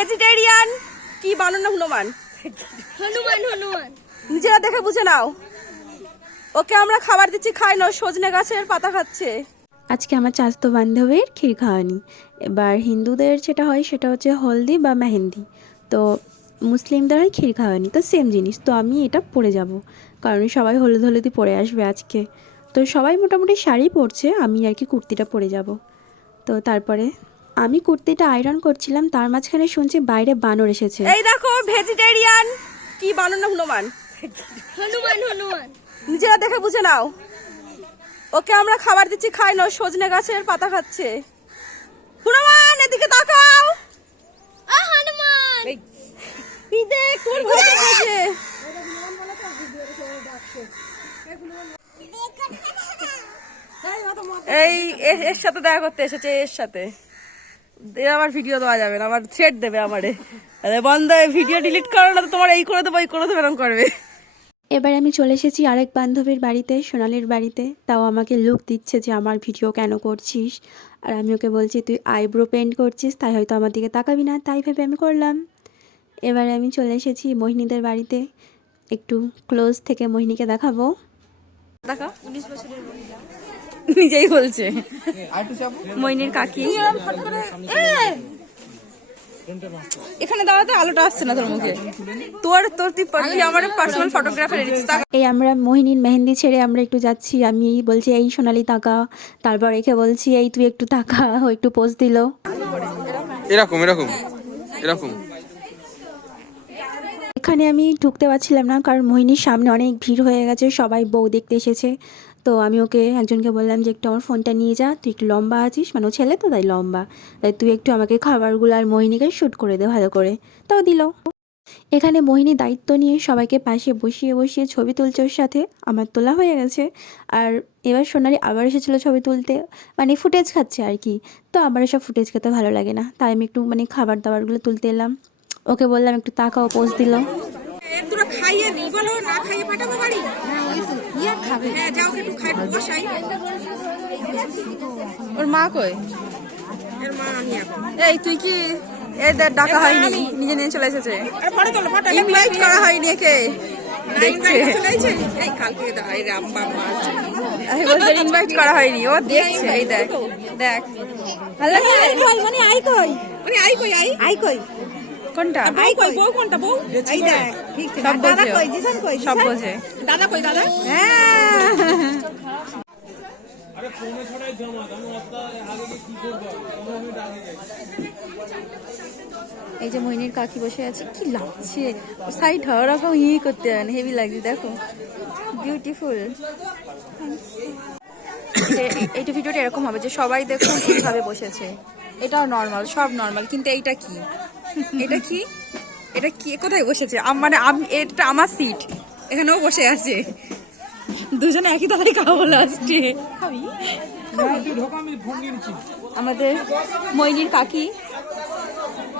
Vegetarian কি বানানো হনুমান হনুমান হনুমান নিজেরা দেখে বুঝে নাও। ওকে আমরা খাবার দিচ্ছি, খাই না, সজনে গাছের পাতা খাচ্ছে। আজকে আমার চাচাতো বান্ধবীর ক্ষীর খাওয়ানি। এবার হিন্দুদের যেটা হয় সেটা হচ্ছে হলদি বা মেহেন্দি, তো মুসলিমদের হয় ক্ষীর খাওয়ানি, তো সেম জিনিস। তো আমি এটা পরে যাব, কারণ সবাই হলুদ হলুদই পরে আসবে আজকে। তো সবাই মোটামুটি শাড়ি পরছে, আমি আর কি কুর্তিটা পরে যাব। তো তারপরে আমি কুর্তিটা আয়রন করছিলাম, তার মাঝখানে শুনছি বাইরে বানর এসেছে। এই দেখো ভেজিটেরিয়ান কি বানানো হনুমান হনুমান হনুমান নিজেরা দেখে বুঝে নাও। ওকে আমরা খাবার দিচ্ছি, খাই না, সজনে গাছের পাতা খাচ্ছে। হনুমান এদিকে তাকাও। হনুমান এই দেখ কোন ভয় দেখাচ্ছে। এই এর সাথে দেখা করতে এসেছে, এর সাথে আমার ভিডিও দেওয়া যাবে না, আমার থ্রেট দেবে আমারে। আরে বন্ধ, ভিডিও ডিলিট করো না তো তোমার এই করে দেবো এই করে দেবো এরকম করবে। এবার আমি চলে এসেছি আরেক বান্ধবীর বাড়িতে, সোনালির বাড়িতে। তাও আমাকে লুক দিচ্ছে যে আমার ভিডিও কেন করছিস, আর আমি ওকে বলছি তুই আইব্রো পেন্ট করছিস, তাই হয়তো আমার দিকে তাকাবি না, তাই ভেবে আমি করলাম। এবারে আমি চলে এসেছি মোহিনীদের বাড়িতে, একটু ক্লোজ থেকে মোহিনীকে দেখাবো। দেখা 19 বছরের নিজেই বলছে মইনির কাকি। এখানে দাঁড়াতে আলোটা আসছে না তোর মুখে, তোর তুই আমার পার্সোনাল ফটোগ্রাফার এনেছিস। এই আমরা মোহিনীর মেহেন্দি ছেড়ে আমরা একটু যাচ্ছি, আমি বলছি এই সোনালি তাকা, তারপর একে বলছি এই তুই একটু তাকা, ও একটু পোজ দিল। এরকম এরকম এরকম। এখানে আমি ঢুকতে পারছিলাম না, কারণ মোহিনীর সামনে অনেক ভিড় হয়ে গেছে, সবাই বউ দেখতে এসেছে। তো আমি ওকে একজনকে বললাম যে একটু আমার ফোনটা নিয়ে যা, তুই একটু লম্বা আছিস, মানে ও ছেলে তো তাই লম্বা, তাই তুই একটু আমাকে খাবারগুলো আর মোহিনীকে শ্যুট করে দে ভালো করে। তাও দিল। এখানে মোহিনী দায়িত্ব নিয়ে সবাইকে পাশে বসিয়ে বসিয়ে ছবি তুলছে ওর সাথে। আমার তোলা হয়ে গেছে, আর এবার সোনালি আবার এসেছিলো ছবি তুলতে, মানে ফুটেজ খাচ্ছে আর কি। তো আমার এসব ফুটেজ খেতে ভালো লাগে না, তাই আমি একটু মানে খাবার দাবারগুলো তুলতে এলাম। ওকে বললাম একটু তাকাও, পোজ দিল। তোরা খাইয়ে নি বলো, না খাইয়ে পাঠাবো বাড়ি। হ্যাঁ খাবে, হ্যাঁ যাও একটু খাই বসাই। ওর মা কই? এর মা আমি এখন। এই তুই কি এদের ডাকা হয়নি, নিজে নিয়ে চলে এসেছে। আরে ফটো তোলো, ফটো ইনভাইট করা হয়নি একে, দেখছে এই কালকে এই রাম্বা মাছ আমি বলতে ইনভাইট করা হয়নি, ও দেখছে। এই দেখ দেখ ভালো লাগে। মানে আই কই, মানে আই কই, আই কই কোনটা? আই কই বউ কোনটা? বউ এই দেখ ঠিক ঠিক। দাদা কই? জিসান কই? সব বোঝে। দাদা কই? দাদা হ্যাঁ। আরে ফোনে ছড়াই জমা আমি আগে কি করব আমি ডাকে যাই। এই যে মোহিনীর কাকি বসে আছে, কি লাগছে সাইড হওয়ার রকম করতে হয় না, হেভি লাগছে দেখো, বিউটিফুল। এইটা ভিডিওটা এরকম হবে যে সবাই দেখুন এইভাবে বসেছে, এটাও নর্মাল, সব নর্মাল, কিন্তু এইটা কি, এটা কি, এটা কি, কোথায় বসেছে? মানে আমি, এটা আমার সিট, এখানেও বসে আছে, দুজনে একই তলায় খাবো লাস্টে। আমাদের মইনির কাকি,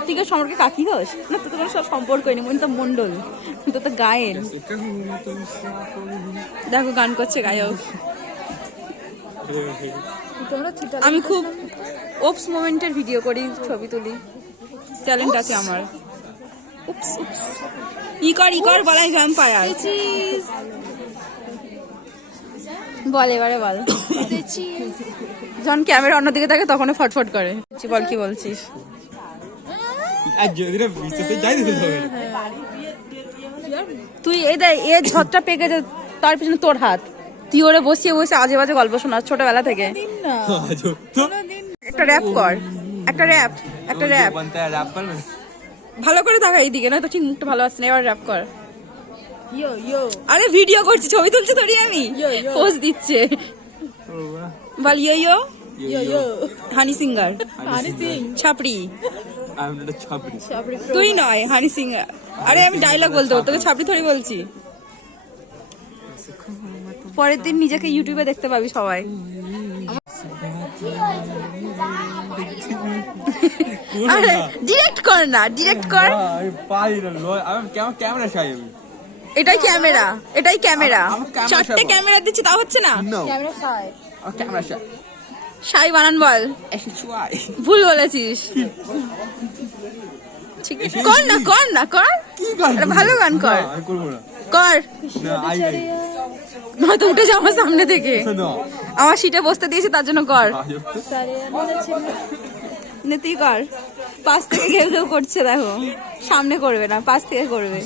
তুই কি সম্পর্কে কাকি হোস না? তো তোমার সব সম্পর্ক নেই, মইন তো মন্ডল, তো তো গায়েন। দেখো গান করছে গায়ক। আমি খুব ওপস মোমেন্টের ভিডিও করি, ছবি তুলি, ট্যালেন্ট আছে আমার। উপস উপস ই কর বলাই ভ্যাম্পায়ার বল, এবারে বল। যখন ক্যামেরা অন্যদিকে থাকে তখন ফটফট করে। বল কি বলছিস? তুই এই দেখ, এ ঝড়টা পেকে যে তার পিছনে তোর হাত, তুই ওরে বসিয়ে বসে আজে বাজে গল্প শোনাস ছোটবেলা থেকে। একটা র্যাপ কর, একটা র্যাপ, একটা র্যাপ ভালো করে দেখা এইদিকে, না তো ঠিক মুখটা ভালো আসছে না, এবার র্যাপ কর। আরে ভিডিও করছি, ছবি তুলছি তোরই আমি, পোজ দিচ্ছে। বল ইয়ো ইয়ো হানি সিঙ্গার, ছাপড়ি। তুই নয় হানি সিঙ্গার। আরে আমি ডায়লগ বলতে তোকে ছাপড়ি থরি বলছি। পরের দিন নিজেকে ইউটিউবে দেখতে পাবি সবাই। আরে ডিরেক্ট কর না, ডিরেক্ট কর। এটাই ক্যামেরা, এটাই ক্যামেরা, চারটে ক্যামেরা দিচ্ছি তাও হচ্ছে না। শাই বানান বল, ভুল বলেছিস। কর না কর না কর একটা ভালো গান কর কর নয়তো উঠে যাও আমার সামনে থেকে আমার সিটে বসতে দিয়েছে তার জন্য কর নে তুই কর পাশ থেকে ঘেউ ঘেউ করছে দেখো সামনে করবে না পাশ থেকে করবে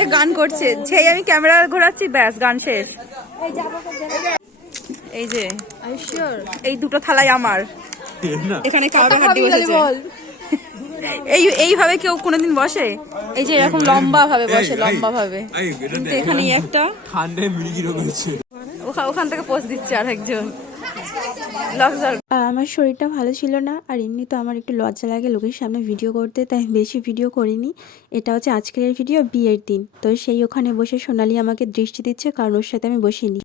এ গান করছে যেই আমি ক্যামেরা ঘোরাচ্ছি ব্যাস গান শেষ এই যে এই দুটো থালাই আমার এখানে কাউরে হাড্ডি বসেছে এইভাবে কেউ কোনোদিন বসে এই যে এরকম লম্বা ভাবে বসে লম্বা ভাবে কিন্তু এখানে একটা ঠান্ডায় মিলিকি রয়েছে ওখান থেকে পোস্ট দিচ্ছে আর একজন আর আমার শরীরটা ভালো ছিল না আর এমনি তো আমার একটু লজ্জা লাগে লোকের সামনে ভিডিও করতে, তাই বেশি ভিডিও করিনি। এটা হচ্ছে আজকের ভিডিও বিয়ের দিন, তো সেই ওখানে বসে সোনালি আমাকে দৃষ্টি দিচ্ছে কারণ ওর সাথে আমি বসিনি।